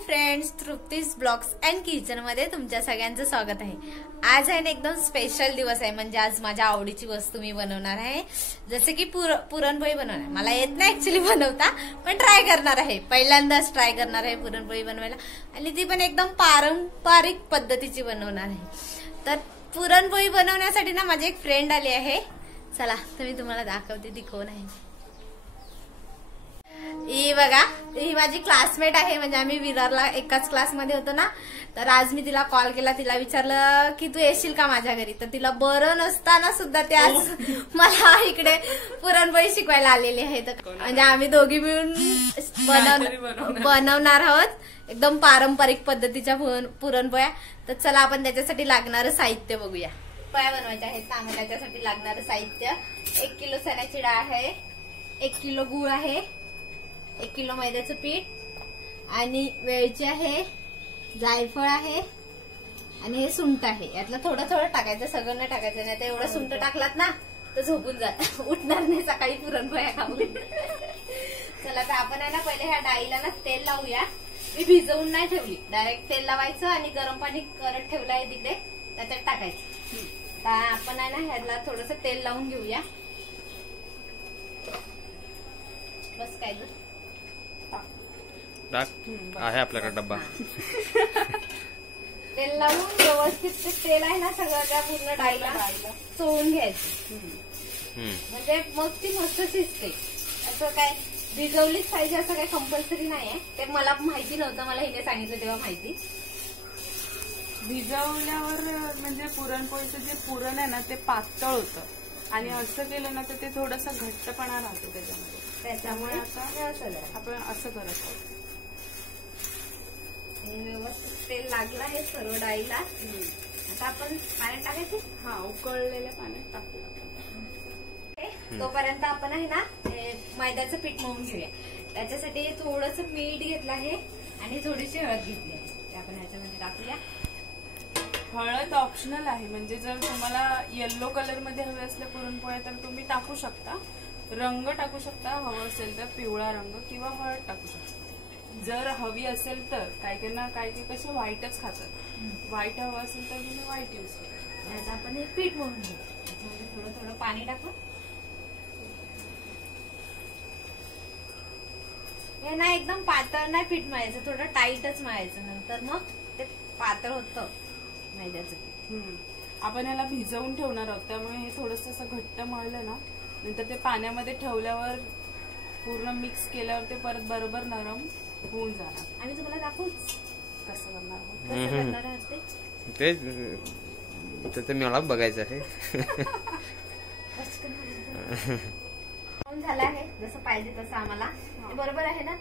Friends, Trupti's blogs and kitchen मध्ये तुमच्या सगळ्यांचं स्वागत आहे। आज आहे ना एकदम स्पेशल दिवस आहे, म्हणजे आज माझ्या आवडीची वस्तू मी बनवणार आहे, जसे की पुरणपोळी बनवणार। मला येत नाही ऍक्च्युली बनवता, पण ट्राय करणार आहे, पहिल्यांदाच ट्राय करणार आहे पुरणपोळी बनवायला, आणि ती पण एकदम पारंपरिक पद्धतीची बनवणार आहे। तर पुरणपोळी बनवण्यासाठी ना माझी एक फ्रेंड आली आहे, चला तर मी तुम्हाला दाखवते ती कोण आहे। ही बघा, ही माझी क्लासमेट आहे, म्हणजे आम्ही विरारला एकाच क्लासमध्ये होतो ना। तर आज मी तिला कॉल केला, तिला विचारलं की तू येशील का माझ्या घरी, तर तिला बरं नसताना सुद्धा ते आज मला इकडे पुरणपोळी शिकवायला आलेली आहे। तर म्हणजे आम्ही दोघी मिळून बनवणार आहोत एकदम पारंपरिक पद्धतीच्या पुरणपोळ्या। तर चला आपण त्याच्यासाठी लागणारं साहित्य बघूया। पोळ्या बनवायच्या आहेत ना, आम्हाला त्याच्यासाठी लागणारं साहित्य 1 किलो चण्याची डाळ आहे, 1 किलो गूळ आहे, 1 किलो मैद्याचं पीठ, आणि वेलची आहे, जायफळ आहे, आणि हे सुंठ आहे। यातलं थोडं थोडं टाकायचं, सगळं नाही टाकायचं, नाही तर एवढं सुंठ टाकलात ना तर झोपून जात, उठणार नाही सकाळी पुरणपोळ्या खाऊन। चला तर आपण आहे ना पहिले ह्या डाळीला ना तेल लावूया। मी भिजवून नाही ठेवली, डायरेक्ट तेल लावायचं आणि गरम पाणी करत ठेवलं आहे तिकडे, त्याच्यात टाकायचं। तर आपण आहे ना ह्याला थोडस तेल लावून घेऊया, बस काय आहे आपल्याकडे डब्बा। तेल लावून व्यवस्थित ते तेल आहे ना सगळं त्या पूर्ण डाळीला चोळून घ्यायचं, म्हणजे मग ती मस्त शिजते। असं काय भिजवलीच पाहिजे असं काही कंपल्सरी नाहीये, ते मला माहिती नव्हतं, मला हिने सांगितलं तेव्हा माहिती। भिजवल्यावर म्हणजे पुरणपोळीचं जे पुरण आहे ना ते पातळ होतं, आणि असं केलं ना तर ते थोडंसं घट्टपणा राहतो त्याच्यामुळे आता आपण असं करत आहोत। व्यवस्थित तेल लागलं आहे सर्व डाळीला। आता आपण पाण्यात टाकायचे, हा उकळलेल्या पाण्यात टाकूया। तोपर्यंत आपण आहे ना मैद्याचं पीठ मळून घेऊया। त्याच्यासाठी थोडंसं मीठ घेतलं आहे आणि थोडीशी हळद घेतली आहे, ते आपण ह्याच्यामध्ये टाकूया। हळद ऑप्शनल आहे, म्हणजे जर तुम्हाला येलो कलर मध्ये हवे असले पुरणपोळ्या तर तुम्ही टाकू शकता, रंग टाकू शकता, हवं असेल तर पिवळा रंग किंवा हळद टाकू शकता। जर हवी असेल तर काही कसे व्हाईटच खातात, व्हाईट हवं असेल तर तुम्ही व्हाईट यूज करा। आता आपण हे पीठ मळून घेऊ, त्याच्यामध्ये थोडं थोडं पाणी टाकू। हे ना एकदम पातळ नाही पीठ मळायचं, थोडं टाईटच मळायचं, नंतर मग ते पातळ होतं मैद्याचं पीठ। आपण याला भिजवून ठेवणार आहोत, त्यामुळे हे थोडस असं घट्ट मळलं ना, नंतर ते पाण्यामध्ये ठेवल्यावर पूर्ण मिक्स केल्यावर ते परत बरोबर नरम होऊन जाणार। आणि तुम्हाला दाखवूच कसं करणार ते ते मला बघायचं आहे। झालं आहे जसं पाहिजे तसं आम्हाला, बरोबर आहे ना,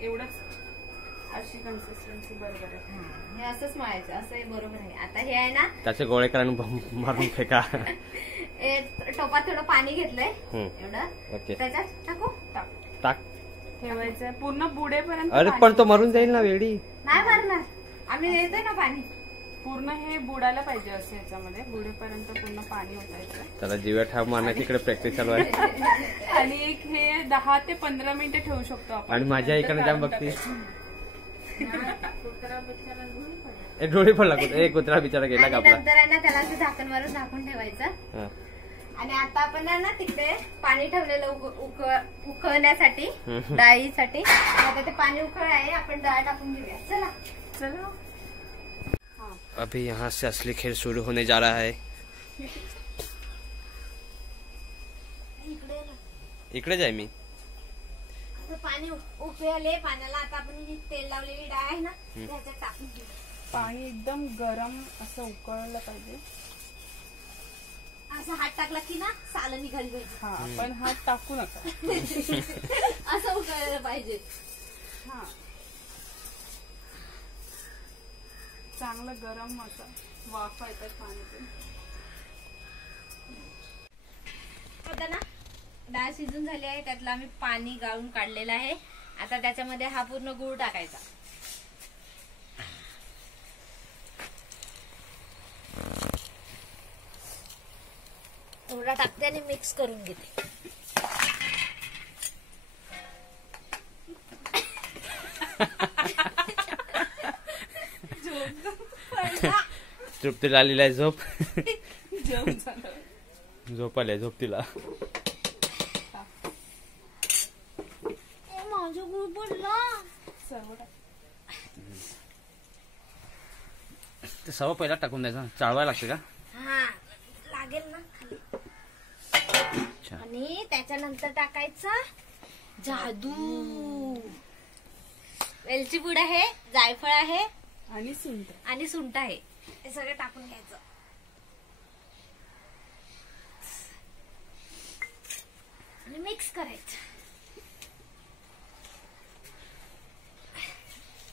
एवढंच अशी कन्सिस्टन्सी बरोबर आहे। हे असंच मळायचं, असं हे बरोबर आहे। आता हे आहे ना त्याचे गोळे करून मारून फेका। टोपात थोडं पाणी घेतलंय एवढं, त्याच्यात टाकू, टाक ठेवायचं पूर्ण बुडेपर्यंत। अरे पण तो मरून जाईल ना वेळी। नाही मरणार, आम्ही देतोय ना पाणी, पूर्ण हे बुडायला पाहिजे असं याच्यामध्ये, बुडेपर्यंत पूर्ण पाणी होतायचं। त्याला जीवा ठाव मारण्याची इकडे प्रॅक्टिस चालू आहे। आणि एक हे 10 ते 15 मिनिटं ठेवू शकतो आपण। आणि माझ्या इकडे जाम बघते, एक डोळे पण लागत, एक कुत्रा बिचारा गेला का आपला। नंतर आहे ना त्याला असं झाकण मारून झाकून ठेवायचं। आणि आता आपण ना तिकडे पाणी ठेवलेलं उकळण्यासाठी, डाळीसाठी। आता ते पाणी उकळ आहे, आपण डाळ टाकून घेऊया। चला चला। अभी यहाँ से असली खेल शुरू होने जा रहा है। इकडे जाय मी। पाणी उकळले, पाण्याला आता आपण जी तेल लावलेली डाळ आहे ना त्याच्यात टाकून घेऊ। पाणी एकदम गरम असं उकळलं पाहिजे, असं हात टाकला की ना साल निघाली पाहिजे। हा, पण हात टाकू नका। असं उकळलं पाहिजे। हा, चांगलं गरम असं वाफा येतात पाण्यातून। आता ना डाळ शिजून झाली आहे, त्यातलं आम्ही पाणी गाळून काढलेलं आहे। आता त्याच्यामध्ये हा पूर्ण गूळ टाकायचा। थोडा टाकते आणि मिक्स करून घेते। तृप्तीला आलेला आहे झोप. जेवण झालं. झोप आली झोप तिला. माझं गुळ पडला. सर्व टाक. ते सर्व पहिला टाकून द्यायचं. चाळवायला लागते का? हा लागेल ना खाली. अच्छा. आणि त्याच्यानंतर टाकायचं जादू. वेलची पूड आहे, जायफळ आहे आणि सुंठ. आणि सुंठ आहे. हे सगळं टाकून घ्यायचं. आणि मिक्स करायचं.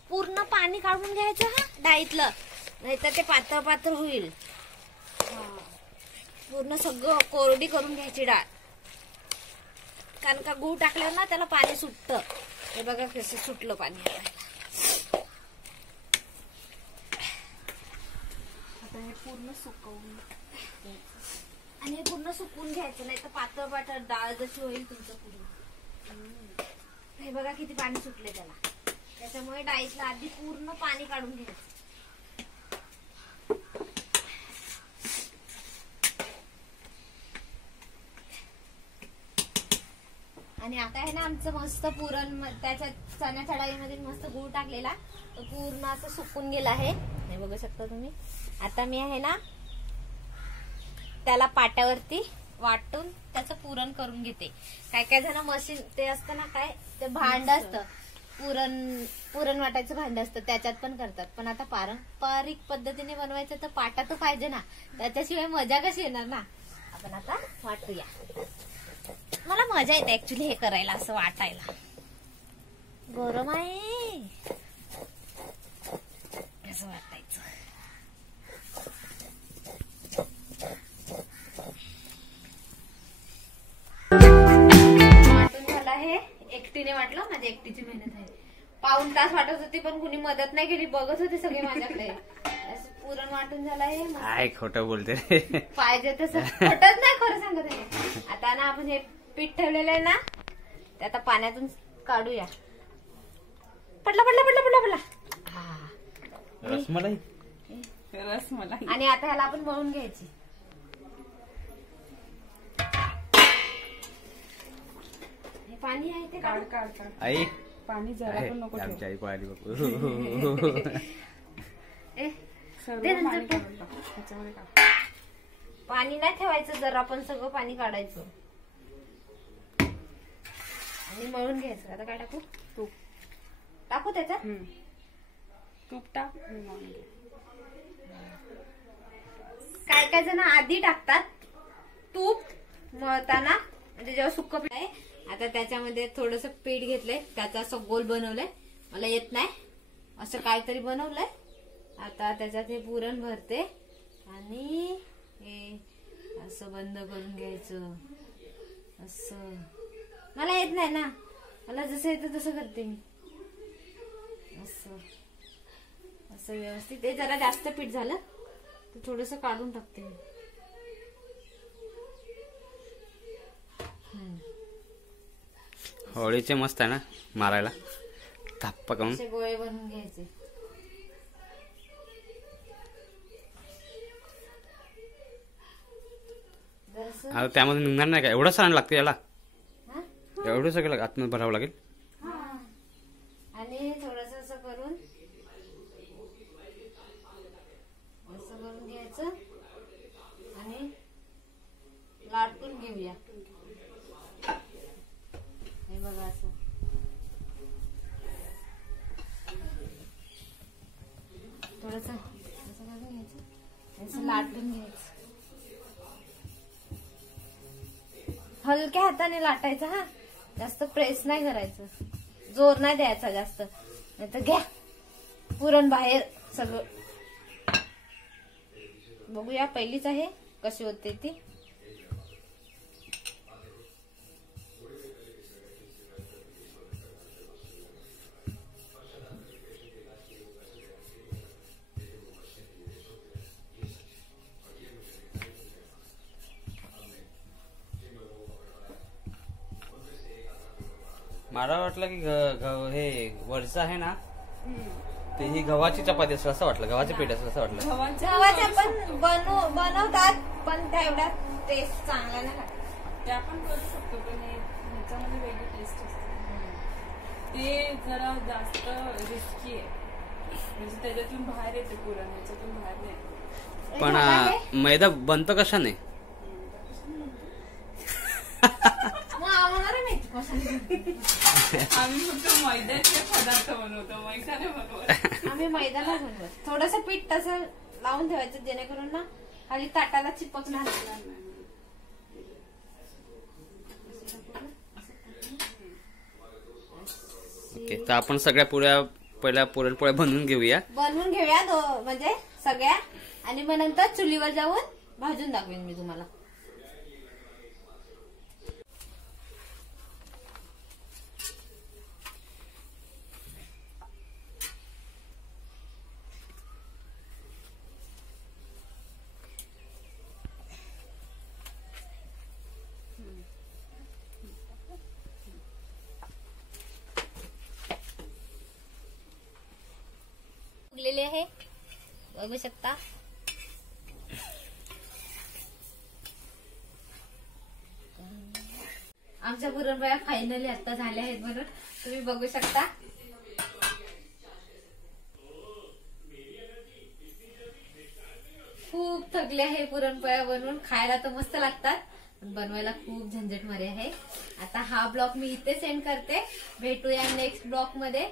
पूर्ण पाणी काढून घ्यायचं हा डाळीतलं, नाहीतर ते पातळ पातळ होईल. पूर्ण सगळं कोरडी करून घ्यायची डाळ. कारण का गूळ टाकल्यावर ना त्याला पाणी सुटतं. हे बघा कसं सुटलं पाणी. आता हे पूर्ण सुकवून आणि हे पूर्ण सुकून घ्यायचं, नाही तर पातळ पातळ डाळ जशी होईल तुमचं पूर्ण. हे बघा किती पाणी सुटले त्याला. त्याच्यामुळे डाळीतलं आधी पूर्ण पाणी काढून घ्यायचं. आणि आता आहे ना आमचं मस्त पुरण, त्याच्यात चण्याच्या डाळीमध्ये मस्त गूळ टाकलेला, तो पूर्ण असं सुकून गेला आहे. हे बघू शकता तुम्ही. आता मी आहे ना त्याला पाट्यावरती वाटून त्याचं पुरण करून घेते. काय काय जण मशीन ते असतं ना, काय ते भांड असतं, पुरण वाटायचं भांड असतं, त्याच्यात पण करतात. पण आता पारंपरिक पद्धतीने बनवायचं तर पाटा तो पाहिजे ना, त्याच्याशिवाय मजा कशी येणार ना. आपण आता वाटूया. मला मजा येते ऍक्च्युली हे करायला, असं वाटायला. गरम आहे असं वाटायचं. वाटून झालं आहे. एकटीने वाटलं, माझी एकटीची मेहनत आहे. पाऊण तास वाटत होती पण कुणी मदत नाही केली, बघत होते सगळे माझ्याकडे. पुरण वाटून झालं आहे. काय खोटं बोलते. पाहिजे तसं खोटच नाही, खरं सांगत आहे. आता ना आपण हे पीठ ठेवलेलं आहे ना, ते आता पाण्यातून काढूया. पडला पडला पडला पडला पडला. रसमलाई. रसमलाई. आणि आता ह्याला आपण मळून घ्यायची. हे पाणी आहे ते काढ काढ काढ. आई पाणी जरा पण नको ठेवू. आमची आई पळाली बापू. सर्व दे नंतर पाणी तू. काढून टाक. ह्याच्यामध्ये टाक. पाणी नाही ठेवायचं, जरा आपण सगळं पाणी काढायचं आणि मळून घ्यायचं. आता काय टाकू? तूप टाकू त्याच्यात. तूप टाक. आणि मळून घे. काय काय जण आधी टाकतात तूप मळताना, म्हणजे जेव्हा सुक्क पीठ आहे. आता त्याच्यामध्ये थोडस पीठ घेतलंय, त्याचा असं गोल बनवलंय. मला येत नाही, असं काहीतरी बनवलंय. आता त्याच्यात हे पुरण भरते आणि हे असं बंद करून घ्यायचं. असं मला येत नाही ना, मला जसं येतं तसं करते मी. असं असं व्यवस्थित. ते जरा जास्त पीठ झालं तर थोडस काढून टाकते मी. होळीचे मस्त आहे ना मारायला, थाप्पा करून. असे गोळे बनवून घ्यायचे. आता त्यामध्ये निघणार नाही का? एवढं सारण लागते याला? हा? एवढं सगळं आतमध्ये भरावं लागेल. आणि थोडस असं करून घ्यायचं आणि लाटून घेऊया. हे बघा असं थोडस असं करून घ्यायचं, असं लाटून घ्यायचं. हलक्या हाताने लाटायचं हा, जास्त प्रेस नाही करायचं, जोर नाही द्यायचा जास्त, नाही तर घ्या पुरण बाहेर सगळं. बघूया पहिलीच आहे कशी होते ती. मला वाटलं की हे वरचं आहे ना ते ही गव्हाची चपाती असेल असं वाटलं, गव्हाचे पीठ असेल असं वाटलं. गव्हाच्या पण बनवतात, पण त्या एवढ्या टेस्ट चांगला नाही खात. ते आपण करू शकतो, पण ह्याच्यामध्ये वेगळी टेस्ट असते. ते जरा जास्त रिस्की आहे, म्हणजे त्याच्यातून बाहेर येते पुरण, ह्याच्यातून बाहेर नाही. पण मैदा बनतो कशाने? आम्ही फक्त मैद्याचे पदार्थ बनवतो, मैदाने बनवत. आम्ही मैदा नाही बनवत. थोडस पीठ तसं लावून ठेवायचं जेणेकरून ना खाली ताटाला चिपकणार नाही. ओके, तर आपण सगळ्या पहिल्या पुरणपोळ्या बनवून घेऊया. म्हणजे सगळ्या, आणि मग नंतर चुलीवर जाऊन भाजून दाखवेन मी तुम्हाला. उगलेले आहे, बघू शकता. आमच्या पुरणपोळ्या फायनली आता झाल्या आहेत म्हणून तुम्ही बघू शकता. खूप थकले आहे पुरणपोळ्या बनवून. खायला तर मस्त लागतात, पण बनवायला खूप झंझटमारी आहे. आता हा ब्लॉग मी इथे सेंड करते. भेटूया नेक्स्ट ब्लॉग मध्ये.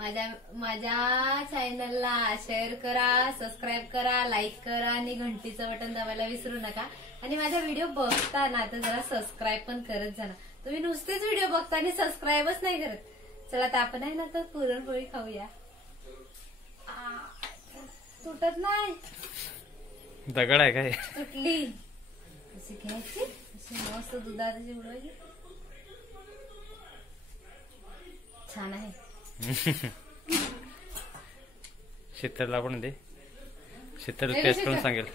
माझ्या चॅनलला शेअर करा, सबस्क्राईब करा, लाईक करा आणि घंटीचं बटन दाबायला विसरू नका. आणि माझा व्हिडिओ बघताना तर जरा सबस्क्राईब पण करत जा. तुम्ही नुसतेच व्हिडिओ बघता आणि सबस्क्राईबच नाही करत. चला तर आपण आहे ना तर पुरणपोळी खाऊया. तुटत नाही, दगड आहे काय? तुटली. कशी घ्यायची, अशी मस्त दुधात अशी उडवायची. छान आहे. शीतलला पण दे, शीतल टेस्ट करून सांगेल.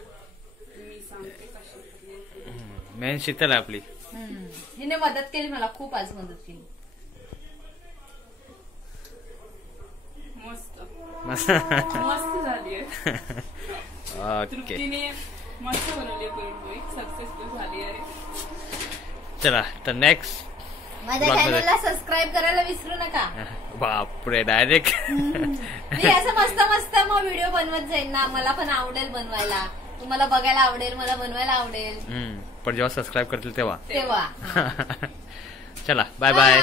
मेन शीतल आहे आपली. हिने मदत केली मला, खूप आज मदत केली. मस्त मस्त झाली. ओके, मस्त बनवली पुरणपोळी, सक्सेसफुल झाली आहे. चला तर नेक्स्ट माझ्या चॅनलला सबस्क्राईब करायला विसरू नका. बापरे, डायरेक्ट मी असं मस्त मस्त मग व्हिडिओ बनवत जाईल ना. मला पण आवडेल बनवायला, तुम्हाला बघायला आवडेल, मला बनवायला आवडेल. पण जेव्हा सबस्क्राईब करतील तेव्हा. चला, बाय बाय.